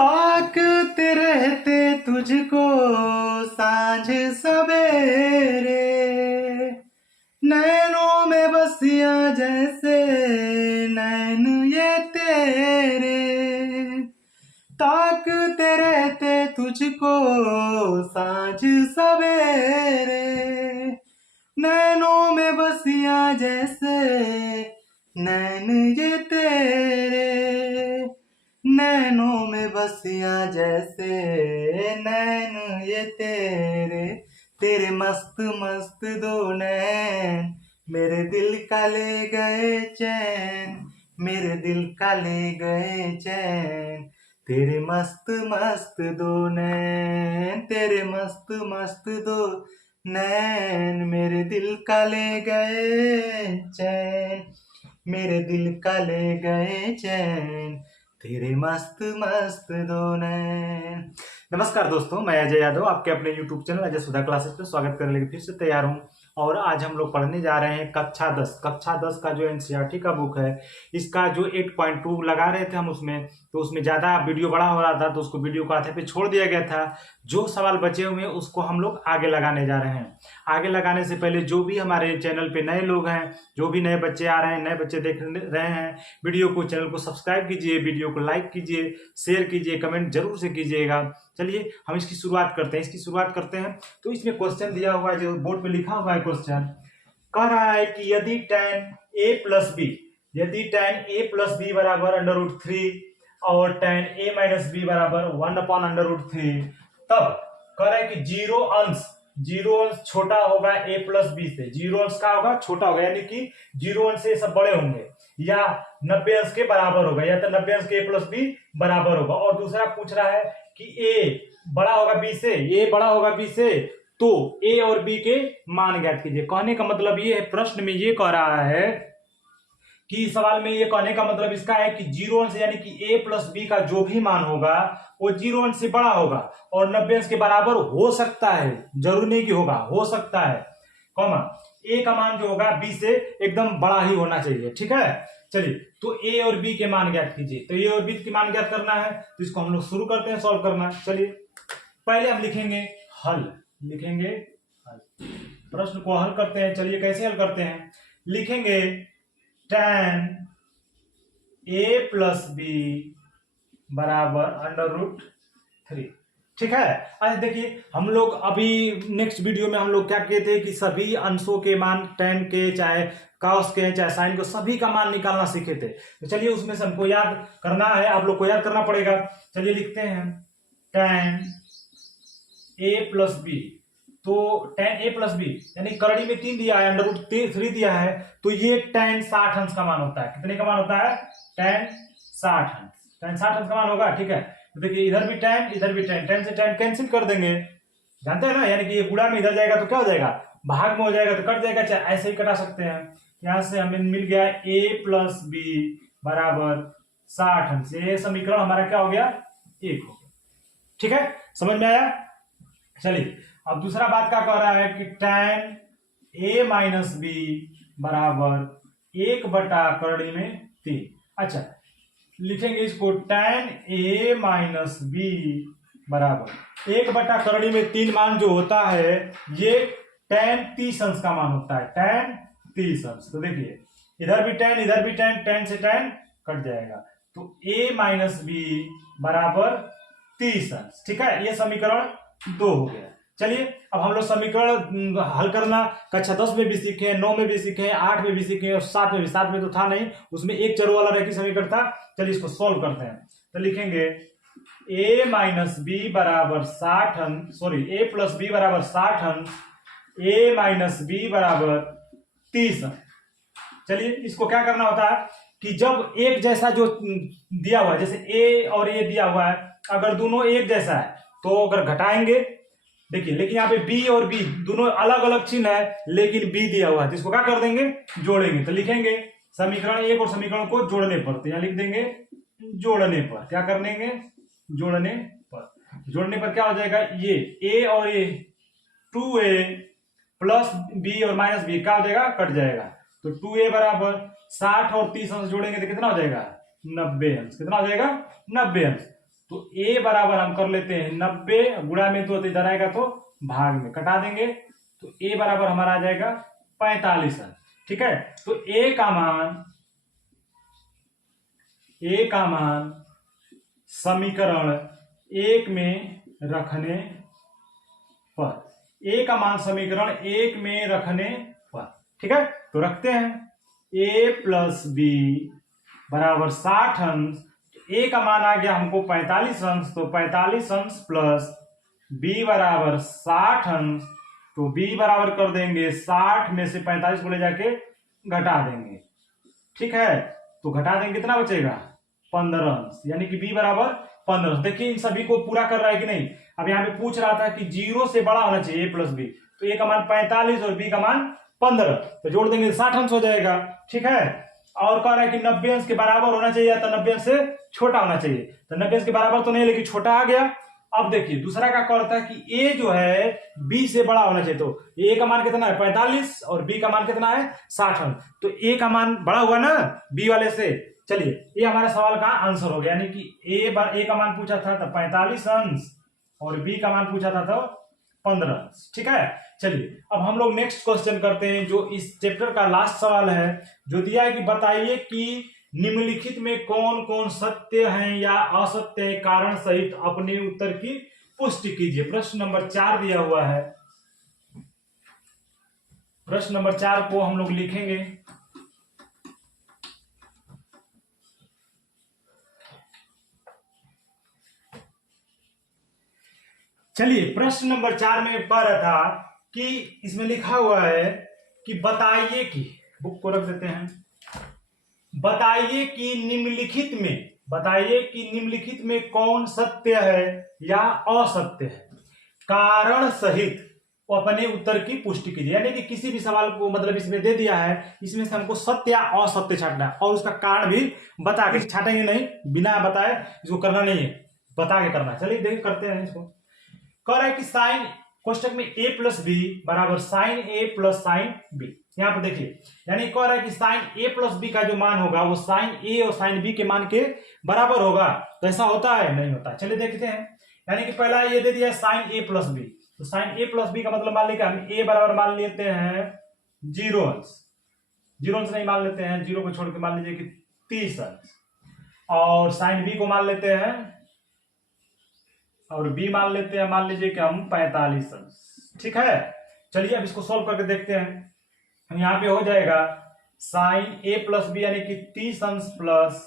ताकते रहते तुझको सांझ सवेरे, नैनों में बसिया जैसे नैन ये तेरे। ताकते रहते तुझको सांझ सवेरे, नैनों में बसिया जैसे नैन ये तेरे। नैनों में बसिया जैसे नैन ये तेरे। तेरे मस्त मस्त दो नैन मेरे दिल का ले गए चैन, मेरे दिल का ले गए चैन। तेरे मस्त मस्त दो नैन, तेरे मस्त मस्त दो नैन मेरे दिल का ले गए चैन, मेरे दिल का ले गए चैन। तेरे मस्त मस्त दो नैन। नमस्कार दोस्तों, मैं अजय यादव आपके अपने YouTube चैनल अजय सुधा क्लासेस पे स्वागत करने के लिए फिर से तैयार हूँ। और आज हम लोग पढ़ने जा रहे हैं कक्षा 10 का जो एनसीईआरटी का बुक है, इसका जो 8.2 लगा रहे थे हम उसमें, तो उसमें ज़्यादा वीडियो बड़ा हो रहा था तो उसको वीडियो को आधे पे छोड़ दिया गया था। जो सवाल बचे हुए हैं उसको हम लोग आगे लगाने जा रहे हैं। आगे लगाने से पहले जो भी हमारे चैनल पे नए लोग हैं, जो भी नए बच्चे आ रहे हैं, नए बच्चे देख रहे हैं वीडियो को, चैनल को सब्सक्राइब कीजिए, वीडियो को लाइक कीजिए, शेयर कीजिए, कमेंट जरूर से कीजिएगा। चलिए हम इसकी शुरुआत करते हैं। तो इसमें क्वेश्चन दिया हुआ है, जो बोर्ड पे लिखा हुआ है क्वेश्चन, कह रहा है कि यदि tan a प्लस बी बराबर √3 और tan a माइनस बी बराबर 1/√3, तब कह रहा है कि जीरो अंश छोटा होगा a प्लस बी से। जीरो अंश का होगा छोटा होगा, यानी कि जीरो अंश से सब बड़े होंगे, या 90 अंश के बराबर होगा, या तो 90 अंश के a प्लस बी बराबर होगा। और दूसरा पूछ रहा है कि a बड़ा होगा b से, तो a और b के मान ज्ञात कीजिए। कहने का मतलब ये है, प्रश्न में ये कह रहा है कि सवाल में ये कहने का मतलब इसका है कि जीरो अंश यानी कि a प्लस बी का जो भी मान होगा वो जीरो अंश से बड़ा होगा और 90 अंश के बराबर हो सकता है, जरूर नहीं कि होगा, हो सकता है, कॉमा a का मान जो होगा b से एकदम बड़ा ही होना चाहिए। ठीक है, चलिए तो a और b के मान ज्ञात कीजिए। तो a और b के मान ज्ञात करना है, तो इसको हम लोग शुरू करते हैं सॉल्व करना। चलिए पहले हम लिखेंगे हल, प्रश्न को हल करते हैं। चलिए कैसे हल करते हैं, लिखेंगे tan a प्लस बी बराबर √3। ठीक है, आज देखिए हम लोग अभी नेक्स्ट वीडियो में हम लोग क्या किए थे कि सभी अंशों के मान tan के, चाहे cos के, चाहे sin को, सभी का मान निकालना सीखे थे। तो चलिए उसमें से हमको याद करना है, आप लोग को याद करना पड़ेगा। चलिए लिखते हैं tan a प्लस बी, तो tan a प्लस बी यानी करड़ी में 3 दिया है, √3 दिया है, तो ये tan 60 अंश का मान होता है। कितने का मान होता है? tan 60 अंश का मान होगा। ठीक है, तो देखिए इधर भी tan, इधर भी tan से tan कैंसिल कर देंगे, जानते हैं ना, यानी कि ये गुणा में इधर जाएगा तो क्या हो जाएगा, भाग में हो जाएगा तो कट जाएगा, चाहे ऐसे ही कटा सकते हैं। यहां से हमें मिल गया a प्लस बी बराबर 60 अंश। ये समीकरण हमारा क्या हो गया, 1 हो गया। ठीक है, समझ में आया। चलिए अब दूसरा बात क्या कह रहा है कि tan a माइनस बी बराबर 1/3। अच्छा लिखेंगे इसको, tan a माइनस बी बराबर 1/3 मान जो होता है ये tan 30 अंश का मान होता है, tan 30 अंश। तो देखिए इधर भी tan, इधर भी tan से tan कट जाएगा, तो a माइनस बी बराबर 30 अंश। ठीक है, ये समीकरण 2 हो गया। चलिए अब हम लोग समीकरण हल करना कक्षा 10 में भी सीखे, 9 में भी सीखे, 8 में भी सीखे और 7 में भी। 7 में तो था नहीं, उसमें एक चरों वाला रैखिक समीकरण था। चलिए इसको सॉल्व करते हैं। तो लिखेंगे a माइनस बी बराबर 60 अंश, सॉरी a प्लस बी बराबर 60 अंश, a माइनस बी बराबर 30 अंश। चलिए इसको क्या करना होता है कि जब एक जैसा जो दिया हुआ है, जैसे a और a दिया हुआ है, अगर दोनों एक जैसा है तो अगर घटाएंगे, देखिए लेकिन यहाँ पे b और b दोनों अलग अलग चिन्ह है, लेकिन b दिया हुआ है, तो इसको क्या कर देंगे, जोड़ेंगे। तो लिखेंगे समीकरण 1 और समीकरण को जोड़ने पर, तो यहाँ लिख देंगे जोड़ने पर, क्या कर देंगे, जोड़ने पर क्या हो जाएगा, ये a और a 2a प्लस b और माइनस b क्या हो जाएगा, कट जाएगा। तो 2a बराबर 60 और 30 अंश जोड़ेंगे तो कितना हो जाएगा, 90 अंश। कितना हो जाएगा, 90 अंश। तो ए बराबर हम कर लेते हैं 90 गुणा में 2 इधर आएगा तो भाग में कटा देंगे, तो ए बराबर हमारा आ जाएगा 45 अंश। ठीक है, तो ए का मान समीकरण 1 में रखने पर, ए का मान समीकरण 1 में रखने पर, ठीक है, तो रखते हैं a प्लस बी बराबर 60 अंश। ए का मान आ गया हमको 45 अंश, तो 45 अंश प्लस बी बराबर 60 अंश, तो बी बराबर कर देंगे 60 में से 45 को ले जाके घटा देंगे। ठीक है, तो घटा देंगे कितना बचेगा 15 अंश, यानी कि बी बराबर 15। देखिए इन सभी को पूरा कर रहा है कि नहीं। अब यहाँ पे पूछ रहा था कि 0 से बड़ा होना चाहिए ए प्लस बी, तो ए का मान 45 और बी का मान 15, तो जोड़ देंगे 60 अंश हो जाएगा। ठीक है, और कह रहा है कि 90 अंश के बराबर होना चाहिए तो 90 अंश से छोटा होना चाहिए, तो 90 अंश के बराबर तो नहीं लेकिन छोटा आ गया। अब देखिए दूसरा का कहता है कि ए जो है बी से बड़ा होना चाहिए, तो ए का मान कितना है 45 और बी का मान कितना है 60 अंश, तो ए का मान बड़ा हुआ ना बी वाले से। चलिए ये हमारा सवाल का आंसर हो गया, यानी कि ए का मान पूछा था तो 45 अंश और बी का मान पूछा था तो 15 अंश। ठीक है, चलिए अब हम लोग नेक्स्ट क्वेश्चन करते हैं, जो इस चैप्टर का लास्ट सवाल है, जो दिया है कि बताइए कि निम्नलिखित में कौन कौन सत्य हैं या असत्य है, कारण सहित अपने उत्तर की पुष्टि कीजिए। प्रश्न नंबर 4 दिया हुआ है, प्रश्न नंबर 4 को हम लोग लिखेंगे। चलिए प्रश्न नंबर 4 में कह रहा था कि इसमें लिखा हुआ है कि बताइए कि, बुक को रख देते हैं, बताइए कि निम्नलिखित में कौन सत्य है या असत्य है, कारण सहित अपने उत्तर की पुष्टि कीजिए। यानी कि किसी भी सवाल को मतलब इसमें दे दिया है, इसमें से हमको सत्य या असत्य छांटना है और उसका कारण भी बता के, छाटेंगे नहीं बिना बताए, इसको करना नहीं है, बता के करना है। चलिए देखिए करते हैं इसको। कह रहा है कि साइन कोष्टक में a प्लस बी बराबर साइन ए प्लस साइन बी। यहां पर देखिए, यानी कह रहा है कि साइन ए प्लस बी का जो मान होगा वो साइन ए और साइन बी के मान के बराबर होगा, तो ऐसा होता है नहीं होता। चलिए देखते हैं, यानी कि पहला ये दे दिया साइन ए प्लस बी, तो साइन ए प्लस बी का मतलब मान लीजिए हम ए बराबर मान लेते हैं 0 अंश, 0 अंश नहीं मान लेते हैं, 0 को छोड़ के मान लीजिए कि 30 अंश, और साइन बी को मान लेते हैं और बी मान लेते हैं, मान लीजिए कि हम 45 अंश। ठीक है, चलिए अब इसको सॉल्व करके देखते हैं। हम यहां पे हो जाएगा साइन ए प्लस बी यानी कि 30 अंश प्लस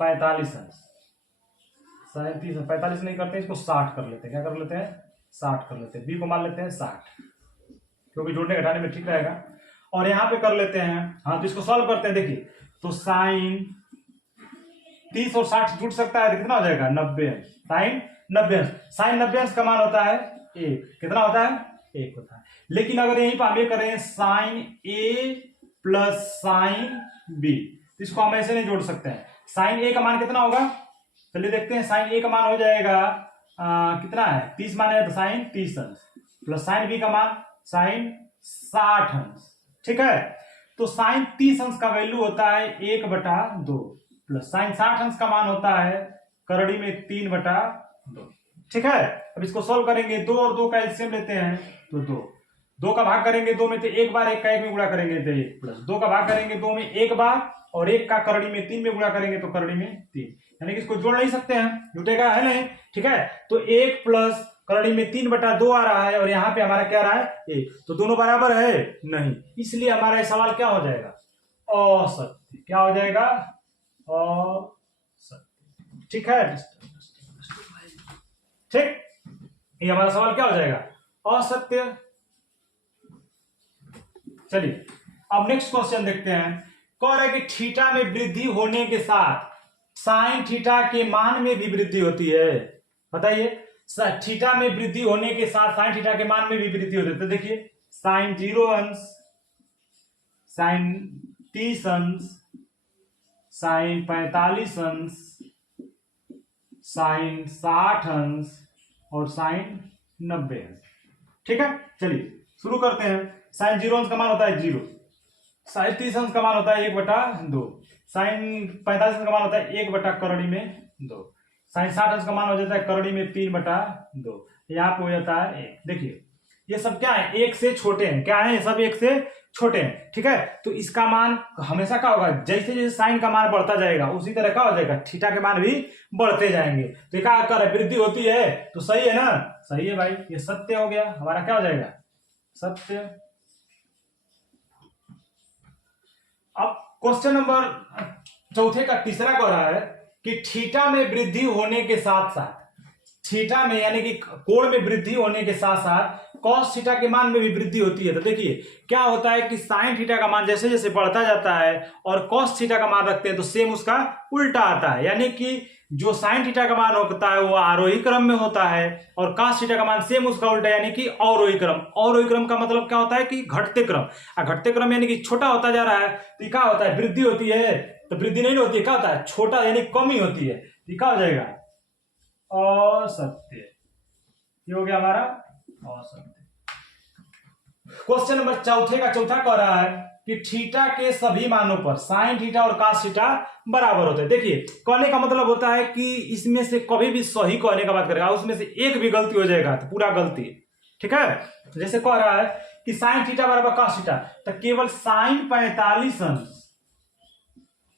45 अंश, साइन 30 45 नहीं करते, इसको 60 कर लेते हैं। क्या कर लेते हैं 60 कर लेते हैं, बी को मान लेते हैं 60, क्योंकि जोड़ने घटाने में ठीक रहेगा। और यहां पे कर लेते हैं, हाँ तो इसको सॉल्व करते हैं। देखिए तो साइन 30 और 60 जुड़ सकता है तो कितना हो जाएगा 90 अंश, साइन 90 अंश। साइन 90 अंश का मान होता है 1, कितना होता है 1 होता है। लेकिन अगर यहीं पर हम ये करें साइन ए प्लस साइन बी, तो इसको हम ऐसे नहीं जोड़ सकते हैं। साइन ए का मान कितना होगा, चलिए देखते हैं। साइन ए का मान हो जाएगा कितना है 30 मान है, तो साइन 30 अंश प्लस साइन बी का मान साइन 60 अंश। ठीक है, तो साइन 30 अंश का वैल्यू होता है 1/2 प्लस साइन 60 अंश का मान होता है करड़ी में 3/2। ठीक है, अब इसको सोल्व करेंगे, 2 और 2 का एलसीएम लेते हैं, तो 2 का भाग करेंगे 2 में, तो एक बार 1 का 1 में गुणा करेंगे तो 1, प्लस 2 का भाग करेंगे 2 में एक बार, और 1 का करड़ी में 3 में गुणा करेंगे तो करड़ी में 3, यानी कि इसको जोड़ नहीं सकते हैं, जुटेगा है नहीं। ठीक है, तो 1 प्लस करड़ी में 3/2 आ रहा है और यहाँ पे हमारा क्या आ रहा है 1, तो दोनों बराबर है नहीं, इसलिए हमारा सवाल क्या हो जाएगा असत्य। क्या हो जाएगा असत्य। ठीक है, ठीक, ये हमारा सवाल क्या हो जाएगा असत्य। चलिए अब नेक्स्ट क्वेश्चन देखते हैं। कह रहा है कि थीटा में वृद्धि होने के साथ साइन थीटा के मान में भी वृद्धि होती है। बताइए, थीटा में वृद्धि होने के साथ साइन थीटा के मान में भी वृद्धि होती है। तो देखिए साइन 0 अंश, साइन 30 अंश, साइन 45 अंश, साइन 60 अंश और साइन 90 अंश। ठीक है, चलिए शुरू करते हैं। साइन 0 अंश का मान होता है 0, साइन 30 अंश का मान होता है 1/2, साइन 45 अंश का मान होता है 1/2 में 2। साइन 60 अंश का मान हो जाता है करड़ी में 3/2, यहाँ पे हो जाता है 1। देखिए ये सब क्या है, 1 से छोटे हैं, क्या है, ये सब 1 से छोटे हैं, ठीक है। तो इसका मान हमेशा क्या होगा, जैसे जैसे साइन का मान बढ़ता जाएगा उसी तरह क्या हो जाएगा, थीटा के मान भी बढ़ते जाएंगे। तो ये क्या कर वृद्धि होती है, तो सही है ना, सही है भाई, ये सत्य हो गया, हमारा क्या हो जाएगा, सत्य। अब क्वेश्चन नंबर चौथे का तीसरा कह रहा है कि थीटा में वृद्धि होने के साथ साथ, थीटा में यानी कि कोण में वृद्धि होने के साथ साथ कॉस थीटा के मान में भी वृद्धि होती है। तो देखिए क्या होता है कि साइन थीटा का मान जैसे जैसे बढ़ता जाता है और कॉस थीटा का मान रखते हैं तो सेम उसका उल्टा आता है, यानी कि जो साइन थीटा का मान होता है वो आरोही क्रम में होता है और कॉस थीटा का मान सेम उसका उल्टा यानी कि अवरोही क्रम। अवरोही क्रम का मतलब क्या होता है कि घटते क्रम, घटते क्रम यानी कि छोटा होता जा रहा है, तो क्या होता है, वृद्धि होती है, तो वृद्धि नहीं होती है, क्या होता है, छोटा यानी कमी होती है, तो क्या हो जाएगा, असत्य। ये हो गया हमारा असत्य। क्वेश्चन नंबर चौथे का चौथा कह रहा है कि थीटा के सभी मानों पर साइन थीटा और कॉस थीटा बराबर होते हैं। देखिए कहने का मतलब होता है कि इसमें से कभी भी सही कहने का बात करेगा, उसमें से एक भी गलती हो जाएगा तो पूरा गलती, ठीक है। तो जैसे कह रहा है कि साइन थीटा बराबर कॉस थीटा, तो केवल साइन 45 अंश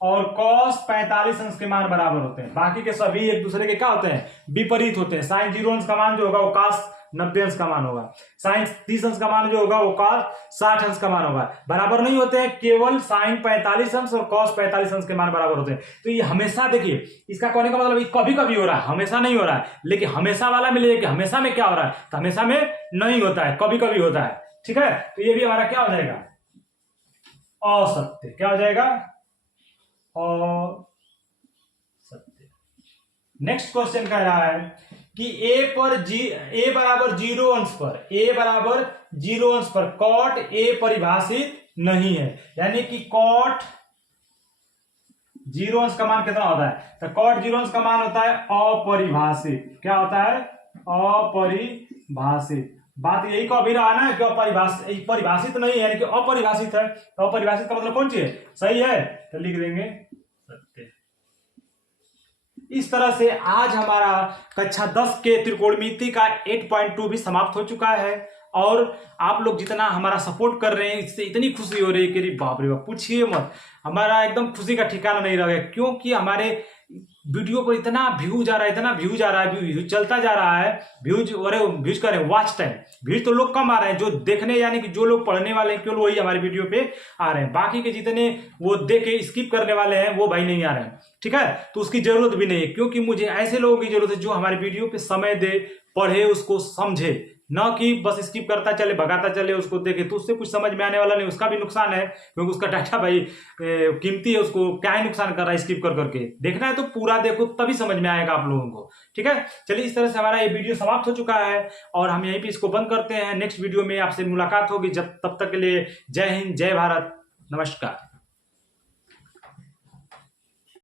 और कॉस 45 अंश के मान बराबर होते हैं, बाकी के सभी एक दूसरे के क्या होते हैं, विपरीत होते हैं। साइन 0 अंश का मान जो होगा वो कॉस 90 अंश का मान होगा, साइन 30 अंश का मान जो होगा वो कॉस 60 अंश का मान होगा, बराबर नहीं होते हैं, केवल साइन 45 अंश और कॉस 45 अंश के मान बराबर होते हैं। तो ये हमेशा, देखिए इसका कहने का मतलब कभी कभी हो रहा है, हमेशा नहीं हो रहा है, लेकिन हमेशा वाला में लेके हमेशा में क्या हो रहा है, तो हमेशा में नहीं होता है, कभी कभी होता है, ठीक है। तो ये भी हमारा क्या हो जाएगा, असत्य। क्या हो जाएगा, असत्य। नेक्स्ट क्वेश्चन कह रहा है कि ए बराबर 0 अंश पर, ए बराबर 0 अंश पर कॉट ए परिभाषित नहीं है, यानी कि कॉट 0 अंश का मान कितना होता है, तो कॉट 0 अंश का मान होता है अपरिभाषित। क्या होता है, अपरिभाषित। बात यही कह भी रहा है ना कि परिभाषित नहीं है, यानी कि अपरिभाषित है, तो अपरिभाषित का मतलब कौन सी है, सही है, तो लिख देंगे सत्य। इस तरह से आज हमारा कक्षा 10 के त्रिकोणमिति का 8.2 भी समाप्त हो चुका है और आप लोग जितना हमारा सपोर्ट कर रहे हैं इससे इतनी खुशी हो रही है कि बाप रे बाप पूछिए मत, हमारा एकदम खुशी का ठिकाना नहीं रह गया, क्योंकि हमारे वीडियो पर इतना व्यूज आ रहा है, इतना व्यूज आ रहा है, व्यूज चलता जा रहा है, व्यूज, अरे व्यूज करें, वॉच टाइम, व्यूज तो लोग कम आ रहे हैं, जो देखने यानी कि जो लोग पढ़ने वाले हैं केवल वही हमारे वीडियो पे आ रहे हैं, बाकी के जितने वो देखे स्किप करने वाले हैं वो भाई नहीं आ रहे हैं, ठीक है। तो उसकी जरूरत भी नहीं है, क्योंकि मुझे ऐसे लोगों की जरूरत है जो हमारे वीडियो पे समय दे, पढ़े, उसको समझे, न कि बस स्किप करता चले, भगाता चले, उसको देखे, तो उससे कुछ समझ में आने वाला नहीं, उसका भी नुकसान है, क्योंकि उसका डाटा भाई कीमती है, उसको क्या ही नुकसान कर रहा है स्किप कर करके। देखना है तो पूरा देखो, तभी समझ में आएगा आप लोगों को, ठीक है। चलिए इस तरह से हमारा ये वीडियो समाप्त हो चुका है और हम यहीं पे इसको बंद करते हैं। नेक्स्ट वीडियो में आपसे मुलाकात होगी, जब तब तक के लिए जय हिंद, जय भारत, नमस्कार।